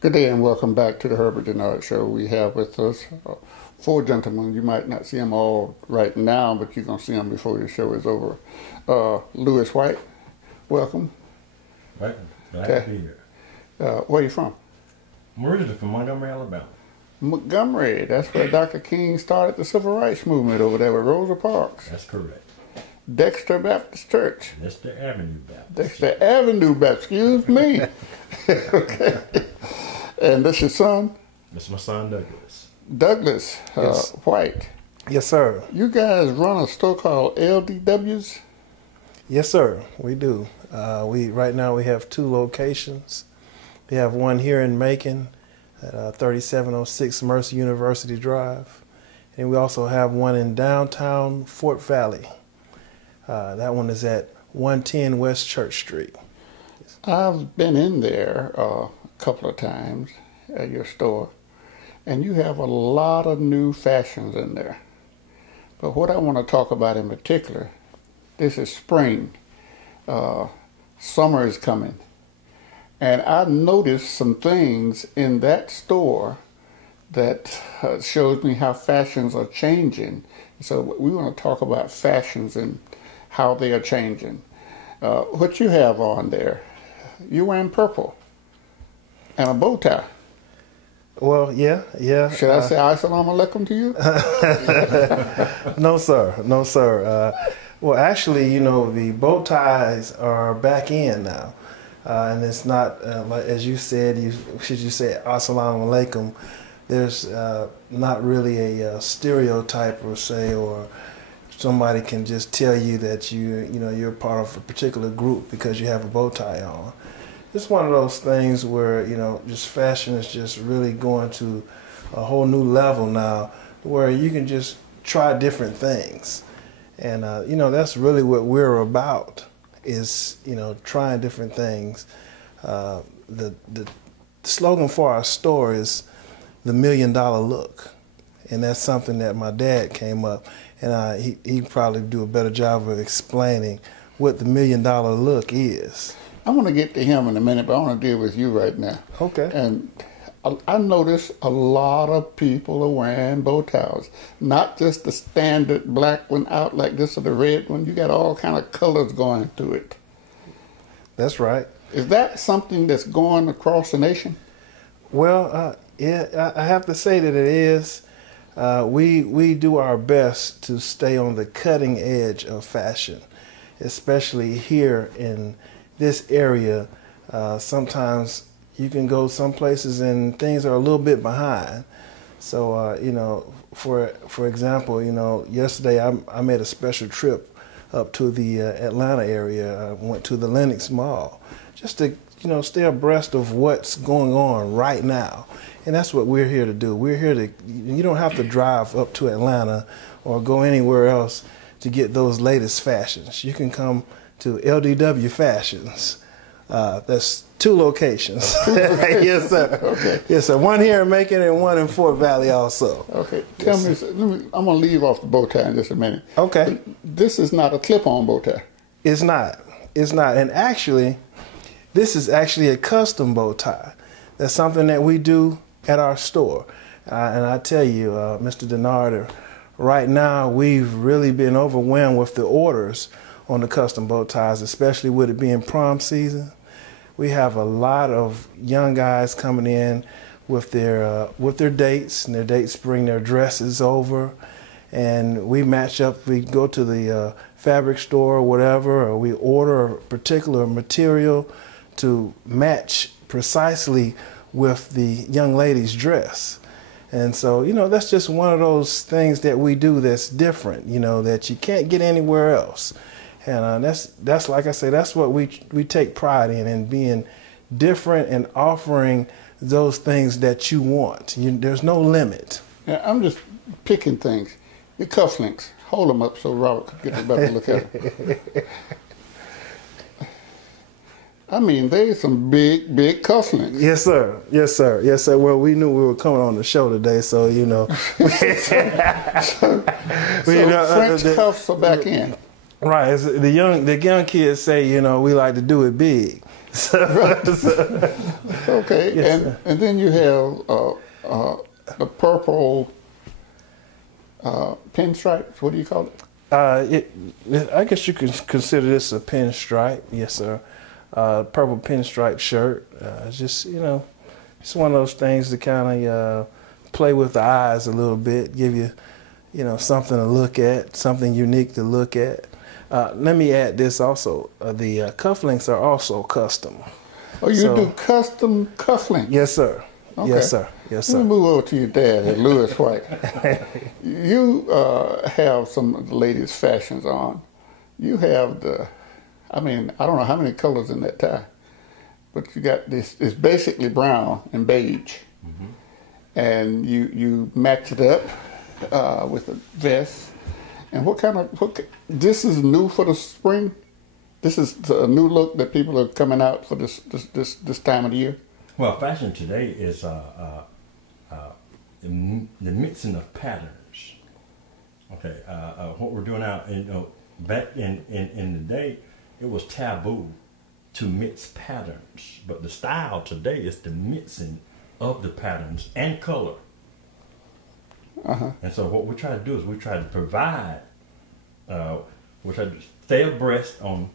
Good day and welcome back to the Herbert Dennard Show. We have with us four gentlemen. You might not see them all right now, but you're going to see them before the show is over. Lewis White, welcome. Right, glad to be here. Where are you from? I'm originally from Montgomery, Alabama. Montgomery. That's where Dr. King started the civil rights movement over there with Rosa Parks. That's correct. Dexter Baptist Church. Dexter Avenue Baptist. Dexter Avenue Baptist, excuse me. Okay. And this is your son? That's my son, Douglas. Douglas Yes. White. Yes, sir. You guys run a store called LDW's? Yes, sir. We do. Right now we have two locations. We have one here in Macon at 3706 Mercer University Drive, and we also have one in downtown Fort Valley. That one is at 110 West Church Street. I've been in there a couple of times at your store, and you have a lot of new fashions in there. But what I want to talk about in particular, this is spring. Summer is coming. And I noticed some things in that store that shows me how fashions are changing. So we want to talk about fashions and how they are changing. What you have on there, you're wearing purple and a bow tie. Well, yeah. Should I say Assalamu alaikum to you? No, sir. No, sir. Well, actually, the bow ties are back in now. And it's not, like as you said, should you say Assalamu alaikum, there's not really a stereotype per se, or somebody can just tell you that you're part of a particular group because you have a bow tie on. It's one of those things where, just fashion is just really going to a whole new level now where you can just try different things. And, that's really what we're about is, trying different things. The slogan for our store is the $1 million look. And that's something that my dad came up, and he'd probably do a better job of explaining what the $1 million look is. I want to get to him in a minute, but I want to deal with you right now. Okay. And I notice a lot of people are wearing bow ties. Not just the standard black one out like this or the red one. You got all kind of colors going through it. That's right. Is that something that's going across the nation? Well, yeah, I have to say that it is. We do our best to stay on the cutting edge of fashion, especially here in this area. Sometimes you can go some places and things are a little bit behind. So, for example, yesterday I made a special trip up to the Atlanta area. I went to the Lenox Mall just to, stay abreast of what's going on right now. And that's what we're here to do. We're here to, you don't have to drive up to Atlanta or go anywhere else to get those latest fashions. You can come to LDW Fashions. That's two locations. Yes, sir. Okay. Yes, sir. One here in Macon and one in Fort Valley also. Okay. Tell me, I'm going to leave off the bow tie in just a minute. Okay. This is not a clip-on bow tie. It's not. It's not. And actually, this is actually a custom bow tie. That's something that we do at our store. And I tell you, Mr. Dennard, right now we've really been overwhelmed with the orders on the custom bow ties, especially with it being prom season. We have a lot of young guys coming in with their dates, and their dates bring their dresses over, and we match up. We go to the fabric store or whatever, or we order a particular material to match precisely with the young lady's dress. And so, that's just one of those things that we do that's different, that you can't get anywhere else. And that's like I say, that's what we take pride in being different and offering those things that you want. There's no limit. Yeah, I'm just picking things. The cufflinks, hold them up so Robert could get a better look at them. I mean, there's some big cufflinks. Yes, sir. Yes, sir. Yes, sir. Well, we knew we were coming on the show today, so French cuffs are back in. Right. The young kids say, we like to do it big. Okay, Yes, and then you have the purple pinstripes. What do you call it? I guess you could consider this a pinstripe. Yes, sir. Purple pinstripe shirt. Just, it's one of those things to kind of play with the eyes a little bit, give you, something to look at, something unique to look at. Let me add this also. The cufflinks are also custom. Oh, you do custom cufflinks? Yes, sir. Okay. Yes, sir. Yes, sir. Let me move over to your dad, Lewis White. You have some of the latest fashions on. You have I don't know how many colors in that tie, but you got this. It's basically brown and beige, and you match it up with a vest. And this is new for the spring? This is a new look that people are coming out for this time of the year? Well, fashion today is the mixing of patterns. Okay, what we're doing now, back in the day, it was taboo to mix patterns, but the style today is the mixing of the patterns and color. And so what we try to do is we try to provide, we try to stay abreast on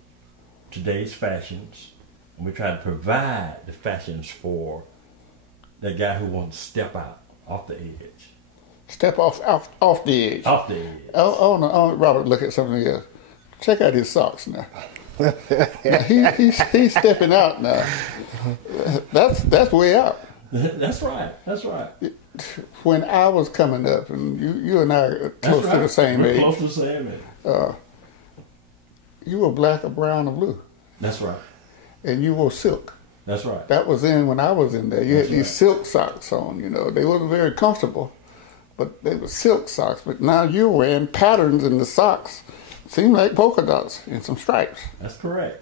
today's fashions, and we try to provide the fashions for that guy who wants to step out off the edge. Step off the edge. Off the edge. Oh, Robert, look at something else. Check out his socks now. Now he's stepping out now. That's way out. That's right. That's right. When I was coming up, and you and I are close to the same We're age. close to the same age. You were black or brown or blue. That's right. And you wore silk. That's right. That was when I was in there. You had these silk socks on, They wasn't very comfortable, but they were silk socks. But now you're wearing patterns in the socks. Seem like polka dots and some stripes. That's correct.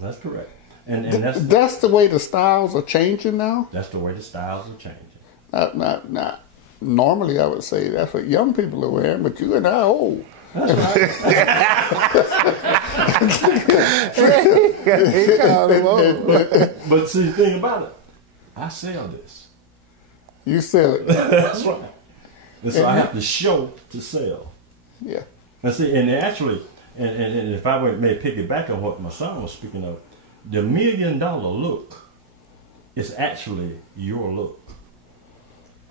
That's correct. And that's the way the styles are changing now? That's the way the styles are changing. Not normally I would say that's what young people are wearing, but you and I are old. That's right. But see, the thing about it, I sell this. You sell it. That's right. And so I have to show to sell. Yeah. And see, and actually, and if I may pick it back on what my son was speaking of, the $1 million look is actually your look.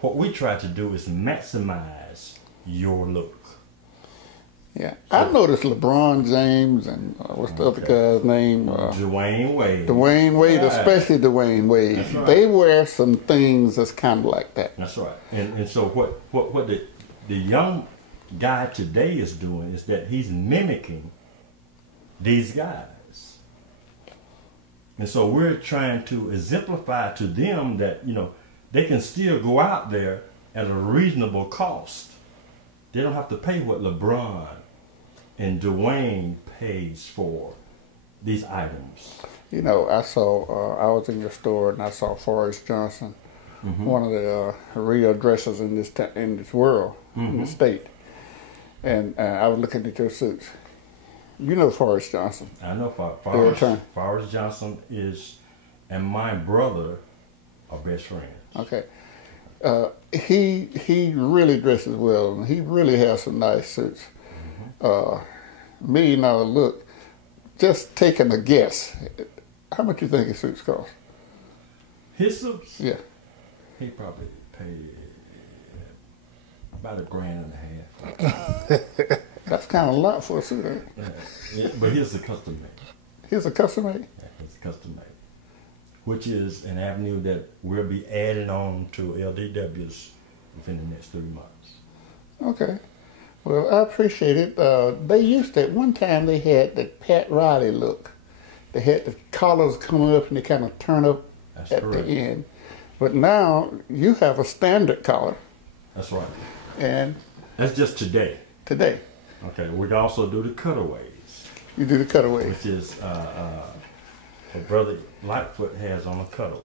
What we try to do is maximize your look. Yeah, I noticed LeBron James and what's the other guy's name? Dwayne Wade. Dwayne Wade, Yeah. Especially Dwayne Wade. That's right. They wear some things that's kind of like that. That's right. And so what the young guy today is doing is that he's mimicking these guys. And so we're trying to exemplify to them that, they can still go out there at a reasonable cost. They don't have to pay what LeBron and Dwayne pays for these items. I saw, I was in your store and I saw Forrest Johnson, one of the real dressers in this world, in the state. And I was looking at your suits. You know Forrest Johnson. I know Forrest Johnson and my brother are best friends. Okay. He really dresses well, and he really has some nice suits. $1 million look. Just taking a guess, how much you think his suits cost? His suits? Yeah. He probably paid about $1.50. That's kind of a lot for a suit, ain't it? Yeah, but here's the custom made. Here's a custom made? Yeah, it's custom made, which is an avenue that we'll be adding on to LDWs within the next 3 months. Okay. Well, I appreciate it. They used to, at one time they had the Pat Riley look. They had the collars come up and they kind of turn up That's at correct. the end. But now you have a standard collar. That's right. And That's just today. today, Okay, we can also do the cutaways, you do the cutaways. which is what Brother Lightfoot has on a cutaway.